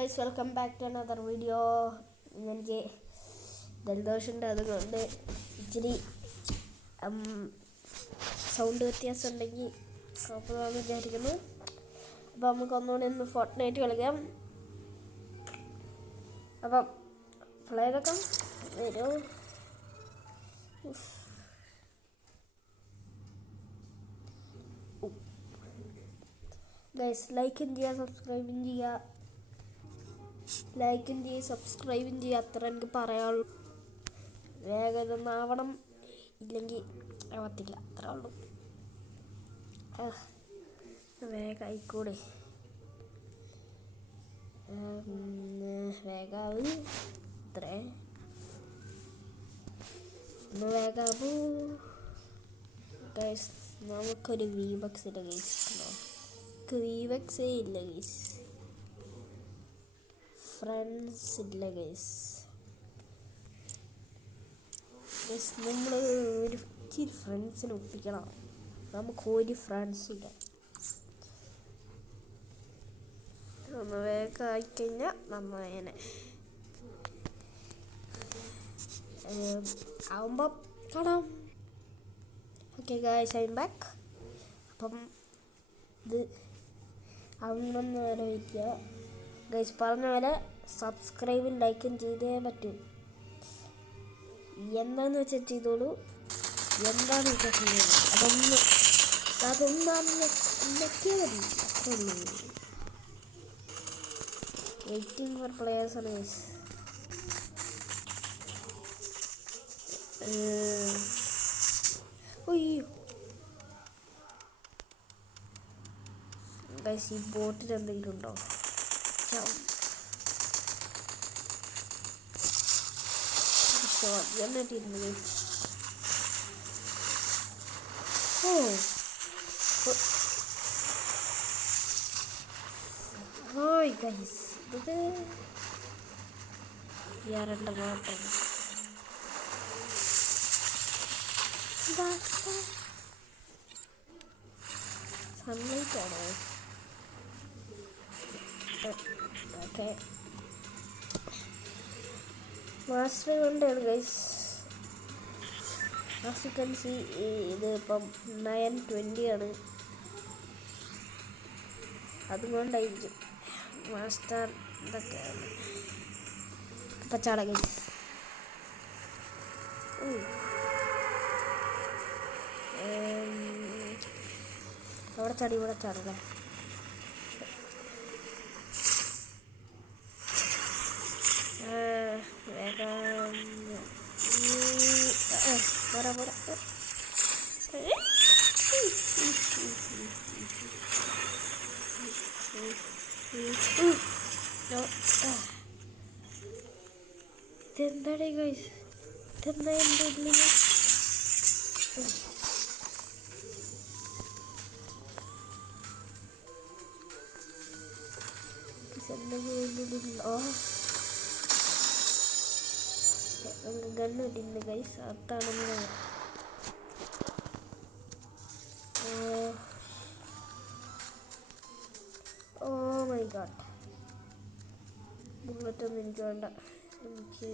Guys, welcome back to another video. എനിക്ക് ജലദോഷമുണ്ട്, അതുകൊണ്ട് ഇച്ചിരി സൗണ്ട് വ്യത്യാസം ഉണ്ടെങ്കിൽ കുഴപ്പമില്ലെന്ന് വിചാരിക്കുന്നു. അപ്പം നമുക്ക് ഒന്നുകൂടി ഒന്ന് ഫോർട്ട്നൈറ്റ് കളിക്കാം. അപ്പം പ്ലേതൊക്കെ വരും. ഗൈസ് ലൈക്കും ചെയ്യുക, സബ്സ്ക്രൈബും ചെയ്യുക, അത്ര എനിക്ക് പറയാനുള്ളൂ. വേഗം ഇതൊന്നാവണം, ഇല്ലെങ്കിൽ ആവത്തില്ല, അത്രേ ഉള്ളൂ. വേഗം ആയിക്കൂടെ, വേഗാവ് ഇത്രേ ഒന്ന് വേഗാവൂ. ഗൈസ് നമുക്കൊരു VBucks ഇല്ല ഗൈസ്, VBucks ഇല്ല ഗൈസ്, ഫ്രണ്ട്സ് ഇല്ല ഗൈസ്. നമ്മൾ ഒരു ഇച്ചിരി ഫ്രണ്ട്സിനെ ഒപ്പിക്കണം. നമുക്ക് ഒരു ഫ്രണ്ട്സും ഇല്ല. ഒന്ന് വേഗം ആയിക്കഴിഞ്ഞാൽ നമ്മൾ അങ്ങനെ ആവുമ്പം കാണാം. Okay guys, I M back. അപ്പം ഇത് ആവുന്നൊന്ന് വരെ വെയിറ്റ് ചെയ്യുക ഗൈസ്. പറഞ്ഞ പോലെ സബ്സ്ക്രൈബും ലൈക്കും ചെയ്തേ പറ്റൂ. എന്താന്ന് വെച്ചാൽ ചെയ്തോളൂ, എന്താണെന്ന് വെച്ചാൽ ചെയ്തോളൂ. അതൊന്നാക്കിയാൽ മതി, അത്രേ ഉള്ളൂ. വെയിറ്റിംഗ് ഫോർ പ്ലേയേഴ്സ് ആണ് ഗൈസ്. ഒയ്യോ ഗൈസ്, ഈ ബോട്ടിൽ എന്തെങ്കിലും ഉണ്ടോ? എന്നിട്ടിരുന്നു ഗൈസ്. ഓയ് ഗൈസ്, ഇത് യാരണ്ട നോട്ടം. സൺലൈറ്റ് ആണോ? ഓക്കെ, മാസ്റ്റർ കൊണ്ടാണ് guys. As you can C, ഇത് ഇപ്പം 9:20 ആണ്. അതുകൊണ്ടായിരിക്കും മാസ്റ്റർ ഇതൊക്കെയാണ്. പച്ചാട ഗൈസ്. അവിടെ ചാടി, ഇവിടെ ചാടല്ലേ. വേഗം പോരാ പോരാ. ഇതെന്താണ് ഗൈസ്, ഇതെന്താ എൻ്റെ ഉള്ളിൽ? ഗണ്ണ് കിട്ടിയിട്ടുണ്ട് ഗൈസ്, അതാണെന്ന്. ഓ മൈ ഗോഡ്, ബുള്ളറ്റൊന്നും എനിക്ക് വേണ്ട. എനിക്ക്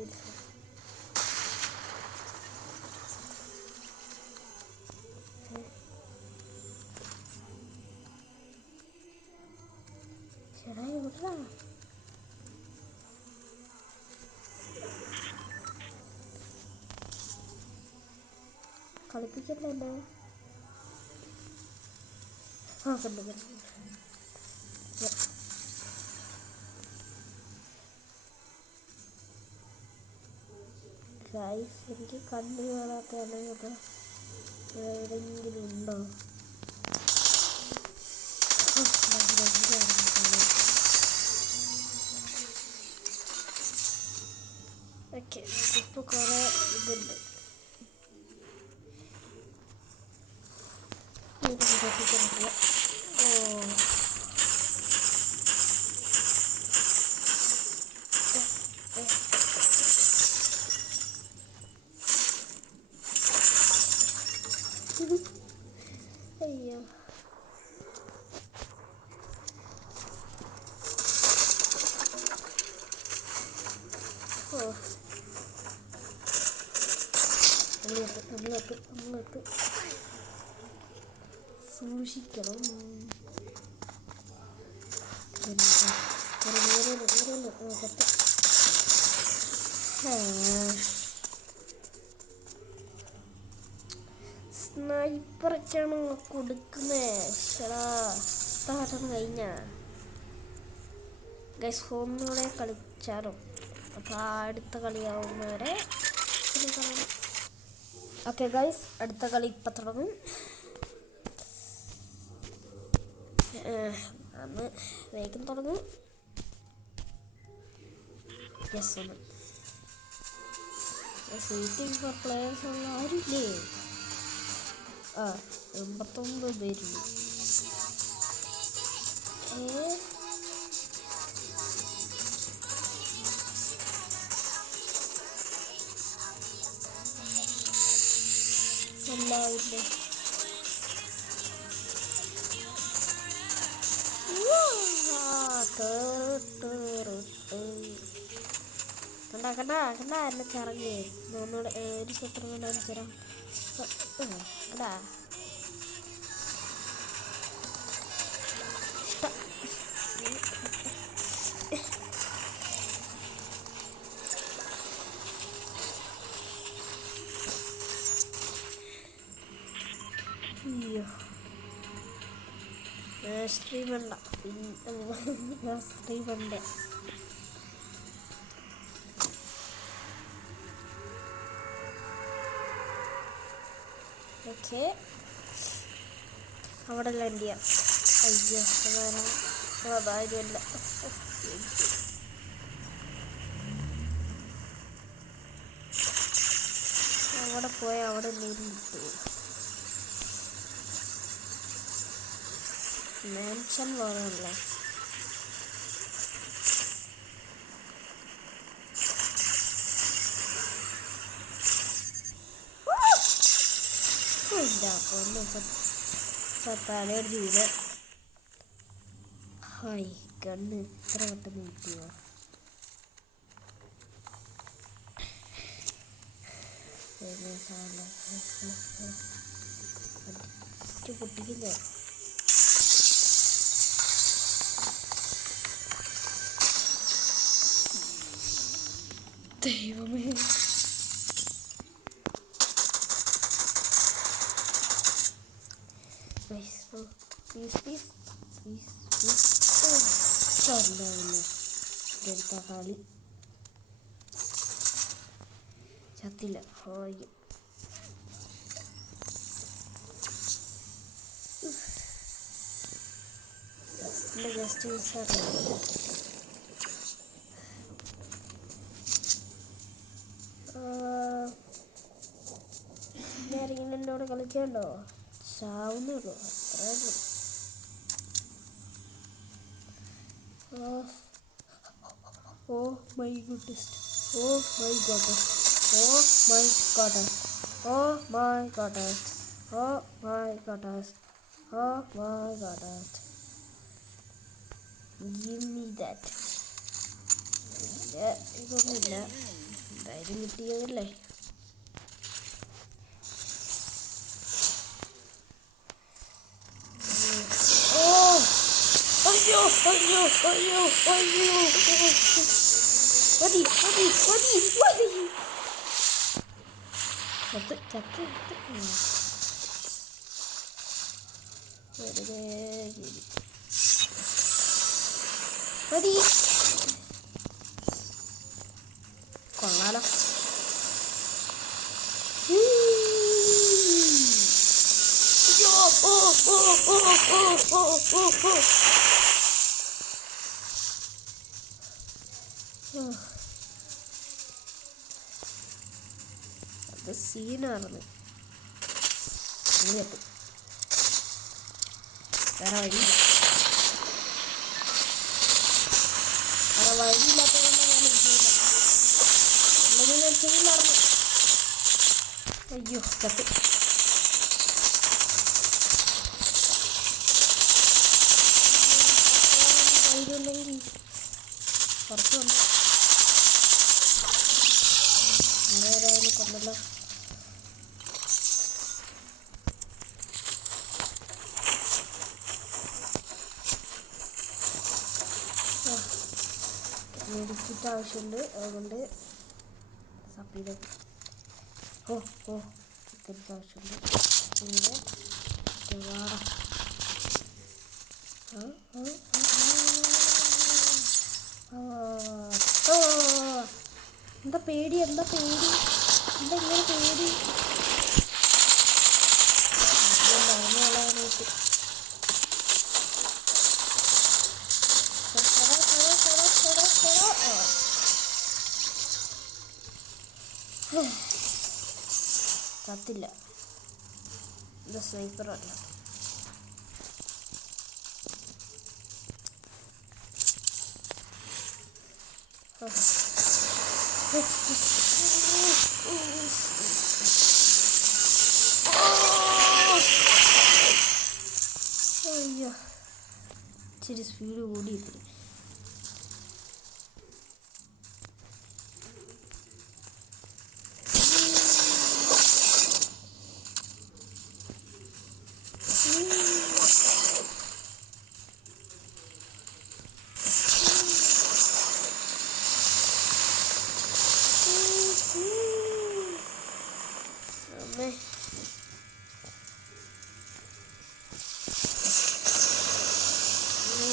ശരിയായി വിടാ. കളിപ്പിക്കല്ലേ എൻ്റെ. കണ്ടു ഗൈസ്, എനിക്ക് കണ്ണു കാണാത്തതാണ്. അത് എവിടെയെങ്കിലും ഉണ്ടോ? ഓക്കെ, ഇപ്പോൾ കുറേ ഇതുണ്ട്. അയ്യോ, അങ്ങോട്ട് സൂക്ഷിക്കണം. സ്നൈപ്പറൊക്കെയാണ് കൊടുക്കുന്നത്. ശരാട്ടം കഴിഞ്ഞ ഗൈസ് ഒന്നുകൂടെ കളിച്ചാലോ. അപ്പോൾ അടുത്ത കളിയാവുന്നവരെ ഓക്കെ ഗൈസ്, അടുത്ത കളി ഇപ്പം തുടങ്ങും. അന്ന് വേഗം തുടങ്ങും. യെസ്, ഒന്ന് വെയിറ്റിംഗ് ഫോർ പ്ലേയേഴ്സ് ഉള്ള ആരുമില്ലേ? 89 പേരുണ്ട്. എല്ലാവരും കണ്ടാ എന്നെ ചറങ്ങി ഒന്നുകൂടെ ഒരു ചിത്രം കൊണ്ട് കാണിച്ചുതരാം. കണ്ടാ സ്ട്രീം വേണ്ട, സ്ട്രീം വേണ്ട. ഓക്കെ, അവിടെ ലാൻഡ് ചെയ്യാം. അയ്യോ, അതാരുമല്ല. അവിടെ പോയാൽ അവിടെ എന്തെങ്കിലും കിട്ടുമോ? മാൻഷൻ വേണമല്ലോ. ഇല്ല, തലയടിച്ച് വീട്. ഹായ്, കണ്ണ് ഇത്ര പെട്ടെന്ന് കിട്ടിയോ? പൊട്ടിക്കില്ല. ദൈവമേ, എടുത്ത കളി ചത്തില്ല. ജസ്റ്റ് ആരെങ്കിലും എന്നോട് കളിക്കണ്ടോ? ചാവുന്നുള്ളൂ, അത്രേ ഉള്ളൂ. Oh my goodness. Oh my goodness. Oh my goodness. Oh my goodness. Oh my goodness. Oh my goodness. Give me that. ഇതൊന്നുമില്ല, എന്തായാലും കിട്ടിയതല്ലേ. അയ്യോ അയ്യോ അയ്യോ അയ്യോ, മതി മതി മതി മതി. ചത്ത് വെറുതെ മതി. കൊള്ളാലോ. അയ്യോ, ഓ ഓ ഓ ഓ ഓ ഓ. അത് സീനാണെന്ന് വേറെ വഴിയില്ലാത്തതുകൊണ്ട് ഞാൻ ചെയ്യില്ലായിരുന്നു. അയ്യോ, ചത്ത്. ധൈര്യമുണ്ടെങ്കിൽ പുറത്ത് വന്നു. ആരായാലും കൊന്നല്ലോ. മെഡിക്കിറ്റ് ആവശ്യമുണ്ട്, അതുകൊണ്ട് സപ്പീത ഓ ഓ ചിക്കൻസ് ആവശ്യമുണ്ട്. പിന്നെ എന്താ പേടി, എന്താ പേടി, എന്താ ഇങ്ങനെ പേടി? കത്തില്ല, ഇത് സ്നൈപ്പർ അല്ല. അയ്യോ, ഇച്ചിരി സ്പീഡ് കൂടിയില്ല.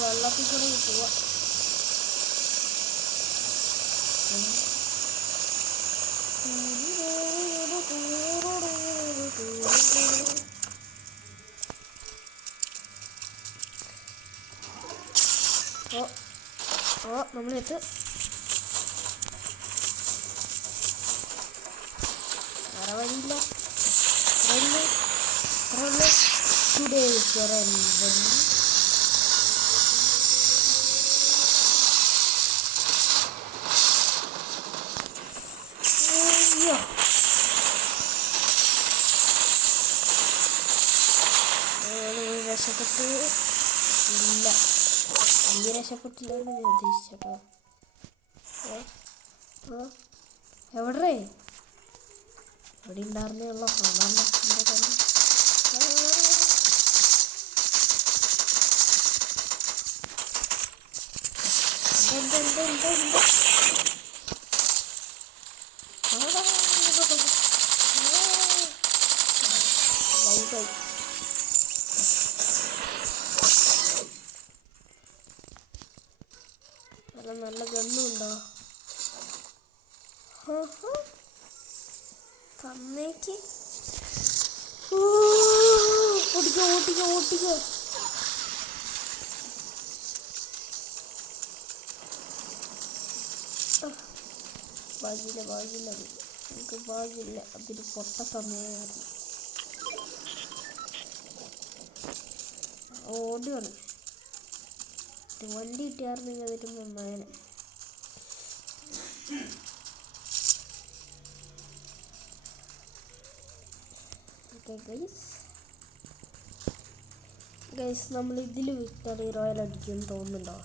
വെള്ളത്തിൽ കൂടെ പോവാ. ഓ നമ്മളെത്ത് വേറെ വഴിയില്ല. രക്ഷപ്പെട്ട് ഇല്ല, ഈ രക്ഷപ്പെട്ടില്ലെന്ന് ഞാൻ ഉദ്ദേശിച്ചോ. എവിടെ ഉണ്ടായിരുന്നേ ഉള്ളു. നല്ല ഗണ്ണുണ്ടോ? കന്നേക്ക് ഓടിക്കോ ഓടിക്കോ ഓടിക്കോ. ഭാഗ്യമില്ല ഭാഗ്യമില്ല, നമുക്ക് ഭാഗ്യമില്ല. അതിന് പൊട്ട സമയമായിരുന്നു. ഓടുകയാണ്. വണ്ടി കിട്ടിയായിരുന്നെങ്കിൽ അതിന് നന്നായേനെ. ഗൈസ് നമ്മൾ ഇതിൽ വിക്ടറി റോയൽ അടിക്കുമെന്ന് തോന്നുന്നുണ്ടോ?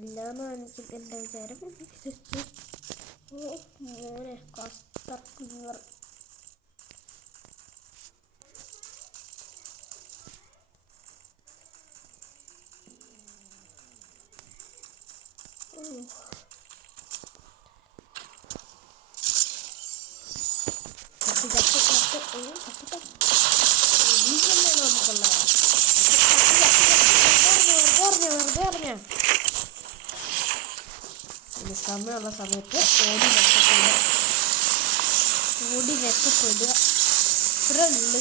ഇല്ലാന്ന് എനിക്ക് എൻ്റെ വിചാരം. ഓ മോനെ കസ്റ്റർ ക്ലിയർ. സമയമുള്ള സമയത്ത് ഓടി രക്ഷപ്പെടുക. ഇത്ര ഉള്ളു.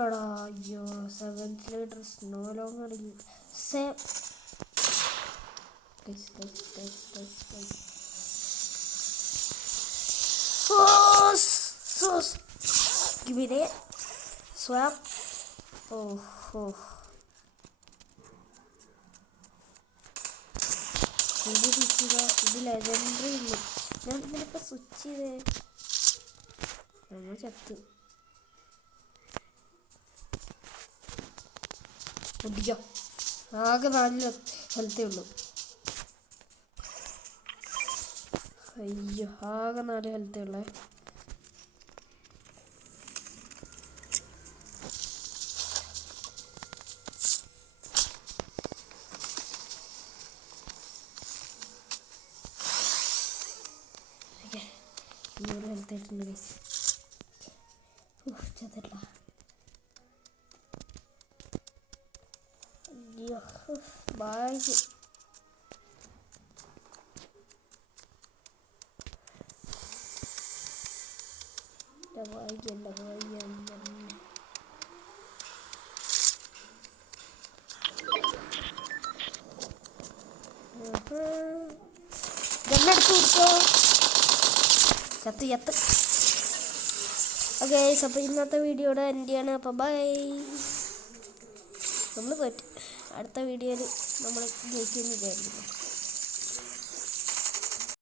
അയ്യോ, 7th leader no longer same. Give me that swap. Oh. ഇത് ലെജൻഡറി ഇല്ല. ഞാൻ ഇതിലിപ്പോൾ സ്വിച്ച് ചെയ്തേ. നമ്മൾ ചത്ത് ഒടിക്കാം. ആകെ 4 ഹെൽത്തേ ഉള്ളൂ. അയ്യോ, ആകെ 4 ഹെൽത്തേ ഉള്ളേ. നൂറ് ഹെൽത്ത് ആയിട്ടുണ്ട് ഗൈസ്. ചതല്ല. ബാഗ് ബാഗല്ല ഗണ്ണെടുത്ത് കൊടുത്തോ. ചത്ത്. ഓക്കെ ഗൈസ്, അപ്പോൾ ഇന്നത്തെ വീഡിയോയുടെ എൻ്റെ ആണ്. അപ്പോൾ ബൈ. നമ്മൾ തോറ്റ്. അടുത്ത വീഡിയോയിൽ നമ്മൾ ജയിക്കുമെന്ന് വിചാരിക്കുന്നു.